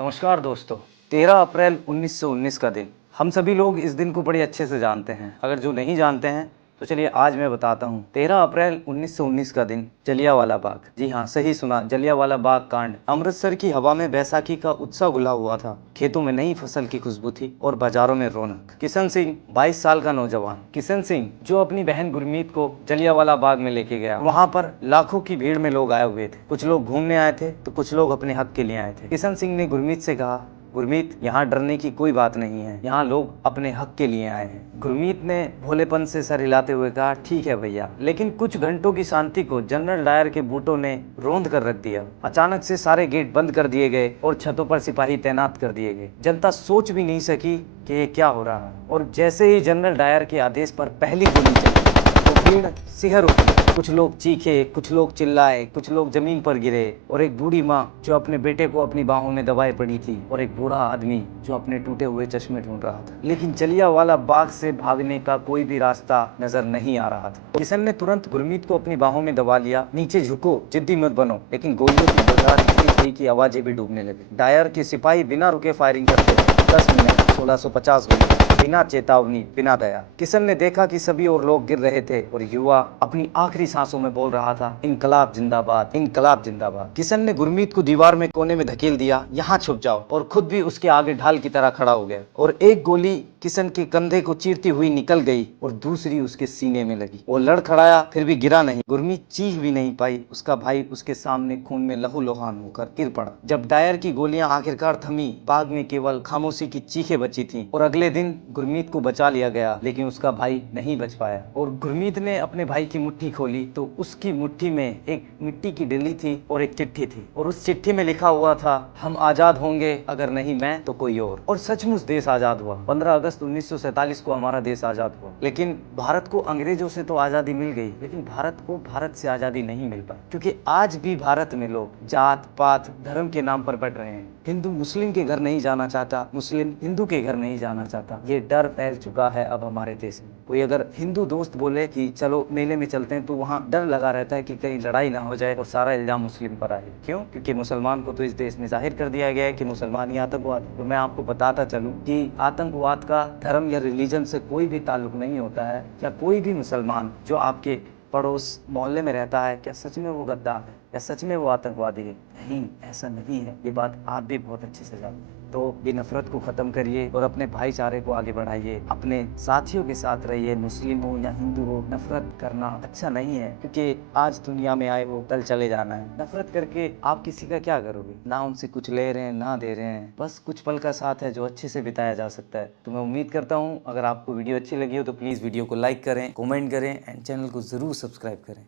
नमस्कार दोस्तों। 13 अप्रैल 1919 का दिन, हम सभी लोग इस दिन को बड़े अच्छे से जानते हैं। अगर जो नहीं जानते हैं तो चलिए आज मैं बताता हूँ। 13 अप्रैल 1919 का दिन, जलियांवाला बाग। जी हाँ, सही सुना, जलियांवाला बाग कांड। अमृतसर की हवा में बैसाखी का उत्सव घुला हुआ था। खेतों में नई फसल की खुशबू थी और बाजारों में रौनक। किशन सिंह 22 साल का नौजवान, किशन सिंह जो अपनी बहन गुरमीत को जलियांवाला बाग में लेके गया। वहाँ पर लाखों की भीड़ में लोग आए हुए थे। कुछ लोग घूमने आए थे तो कुछ लोग अपने हक के लिए आए थे। किशन सिंह ने गुरमीत से कहा, गुरमीत, यहाँ डरने की कोई बात नहीं है, यहाँ लोग अपने हक के लिए आए हैं। गुरमीत ने भोलेपन से सर हिलाते हुए कहा, ठीक है भैया। लेकिन कुछ घंटों की शांति को जनरल डायर के बूटों ने रौंद कर रख दिया। अचानक से सारे गेट बंद कर दिए गए और छतों पर सिपाही तैनात कर दिए गए। जनता सोच भी नहीं सकी कि ये क्या हो रहा है। और जैसे ही जनरल डायर के आदेश पर पहली गोली चली तो भीड़ सिहर उठी। कुछ लोग चीखे, कुछ लोग चिल्लाए, कुछ लोग जमीन पर गिरे। और एक बूढ़ी माँ जो अपने बेटे को अपनी बाहों में दबाए पड़ी थी, और एक बूढ़ा आदमी जो अपने टूटे हुए चश्मे ढूंढ रहा था। लेकिन जलियांवाला बाग से भागने का कोई भी रास्ता नजर नहीं आ रहा था। किशन ने तुरंत गुरमीत को अपनी बाहों में दबा लिया। नीचे झुको, जिद्दी मत बनो। लेकिन गोलियों की बरसात इतनी थी कि आवाजें भी डूबने लगी। डायर के सिपाही बिना रुके फायरिंग करते रहे। 10 मिनट, 1650 गोली, बिना चेतावनी, बिना दया। किशन ने देखा कि सभी और लोग गिर रहे थे और युवा अपनी आखिरी सांसों में बोल रहा था, इनकलाब जिंदाबाद, इनकलाब जिंदाबाद। किशन ने गुरमीत को दीवार में कोने में धकेल दिया, यहाँ छुप जाओ, और खुद भी उसके आगे ढाल की तरह खड़ा हो गया। और एक गोली किशन के कंधे को चीरती हुई निकल गई और दूसरी उसके सीने में लगी। वो लड़खड़ाया फिर भी गिरा नहीं। गुरमीत चीख भी नहीं पाई। उसका भाई उसके सामने खून में लहूलुहान होकर गिर पड़ा। जब डायर की गोलियां आखिरकार थमी, बाग में केवल खामोशी की चीखें बची थीं। और अगले दिन गुरमीत को बचा लिया गया, लेकिन उसका भाई नहीं बच पाया। और गुरमीत ने अपने भाई की मुट्ठी खोली तो उसकी मुट्ठी में एक मिट्टी की डिल्ली थी और एक चिट्ठी थी। और उस चिट्ठी में लिखा हुआ था, हम आजाद होंगे, अगर नहीं मैं तो कोई और सचमुच देश आजाद हुआ। 15 अगस्त 1947 को हमारा देश आजाद हुआ। लेकिन भारत को अंग्रेजों से तो आजादी मिल गई, लेकिन भारत को भारत से आजादी नहीं मिल पाई। क्योंकि आज भी भारत में लोग जात पात धर्म के नाम पर बढ़ रहे हैं। हिंदू मुस्लिम के घर नहीं जाना चाहता, मुस्लिम हिंदू के घर नहीं जाना चाहता। ये डर फैल चुका है अब हमारे देश में। कोई अगर हिंदू दोस्त बोले कि चलो मेले में चलते हैं, तो वहाँ डर लगा रहता है कि कहीं लड़ाई ना हो जाए और सारा इल्जाम मुस्लिम पर आए। क्यों? क्योंकि मुसलमान को तो इस देश में जाहिर कर दिया गया है कि मुसलमान ही आतंकवाद। तो मैं आपको बताता चलूं कि आतंकवाद का धर्म या रिलीजन से कोई भी ताल्लुक नहीं होता है। या कोई भी मुसलमान जो आपके पड़ोस मोहल्ले में रहता है, क्या सच में वो गद्दार है या सच में वो आतंकवादी है? नहीं, ऐसा नहीं है। ये बात आप भी बहुत अच्छे से जानते हैं। तो ये नफरत को खत्म करिए और अपने भाईचारे को आगे बढ़ाइए। अपने साथियों के साथ रहिए, मुस्लिम हो या हिंदू हो। नफरत करना अच्छा नहीं है, क्योंकि आज दुनिया में आए हो, कल चले जाना है। नफरत करके आप किसी का क्या करोगे? ना उनसे कुछ ले रहे हैं, ना दे रहे हैं। बस कुछ पल का साथ है जो अच्छे से बिताया जा सकता है। तो मैं उम्मीद करता हूँ अगर आपको वीडियो अच्छी लगी हो तो प्लीज़ वीडियो को लाइक करें, कमेंट करें एंड चैनल को ज़रूर सब्सक्राइब करें।